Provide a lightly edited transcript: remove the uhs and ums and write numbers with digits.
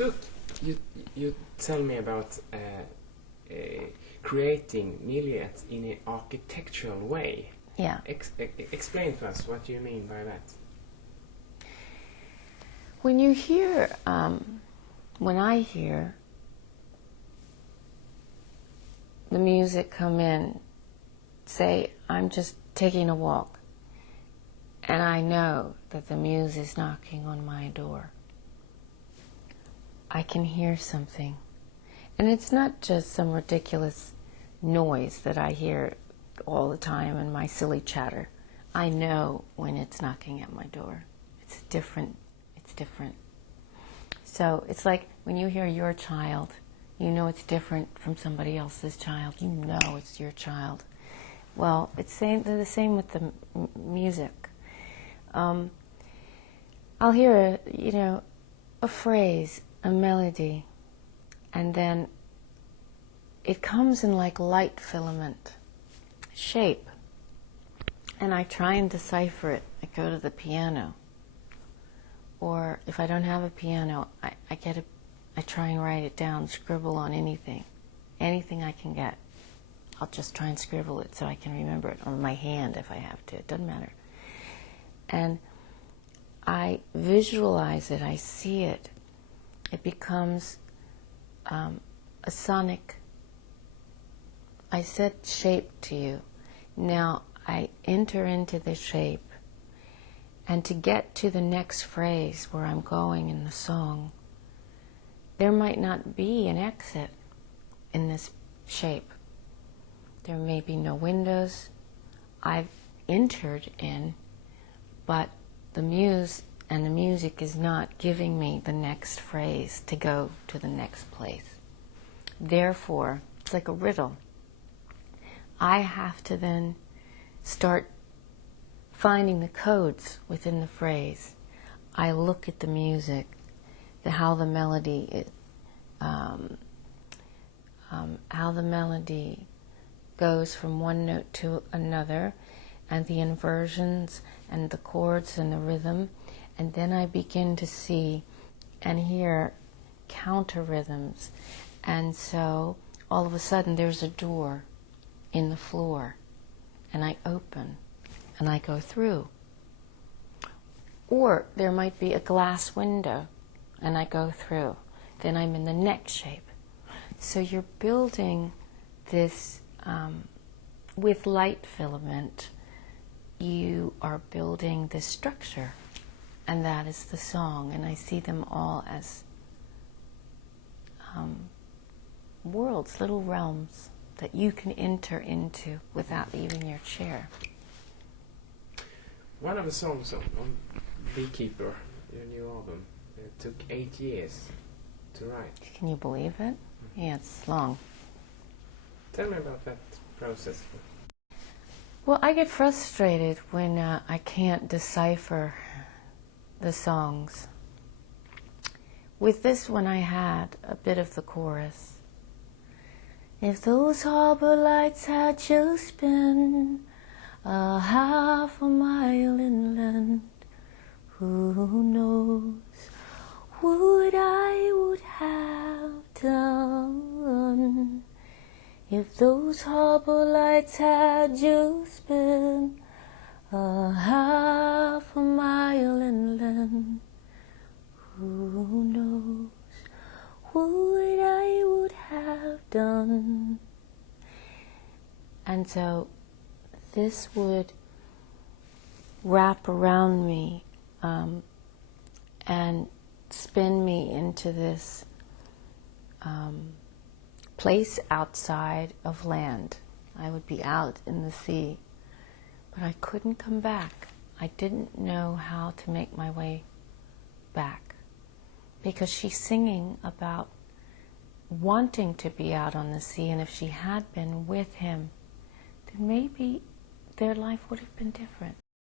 book, you tell me about creating millions in an architectural way. Yeah. Explain to us what you mean by that. When you hear, when I hear the music come in, say I'm just taking a walk, and I know that the muse is knocking on my door, I can hear something. And it's not just some ridiculous noise that I hear all the time in my silly chatter. I know when it's knocking at my door. It's different. It's different. So it's like when you hear your child, you know it's different from somebody else's child. You know it's your child. Well, they're the same with the music. I'll hear a phrase, a melody, and then it comes in like light filament shape, and I try and decipher it. I go to the piano, or if I don't have a piano, I try and write it down, scribble on anything I can get. I'll just try and scribble it so I can remember it on my hand if I have to. It doesn't matter. And I visualize it. I see it. It becomes a sonic. I said shape to you. Now I enter into the shape, and to get to the next phrase where I'm going in the song, there might not be an exit in this shape. There may be no windows. I've entered in, but the muse and the music is not giving me the next phrase to go to the next place. Therefore, it's like a riddle. I have to then start finding the codes within the phrase. I look at the music, how the melody goes from one note to another, and the inversions and the chords and the rhythm, and then I begin to see and hear counter rhythms, and so all of a sudden there's a door in the floor, and I open and I go through. Or there might be a glass window and I go through. Then I'm in the next shape. So you're building this with light filament. You are building this structure, and that is the song. And I see them all as worlds, little realms that you can enter into without leaving your chair. One of the songs on Beekeeper, your new album, it took 8 years to write. Can you believe it? Yeah, it's long. Tell me about that process. Well, I get frustrated when I can't decipher the songs. With this one I had a bit of the chorus. If those harbor lights had just been a half a mile inland, who knows what I would have done. If those harbor lights had just been a half a mile inland, who knows what I would have done. And so this would wrap around me and spin me into this place outside of land. I would be out in the sea, but I couldn't come back. I didn't know how to make my way back, because she's singing about wanting to be out on the sea, and if she had been with him, then maybe their life would have been different.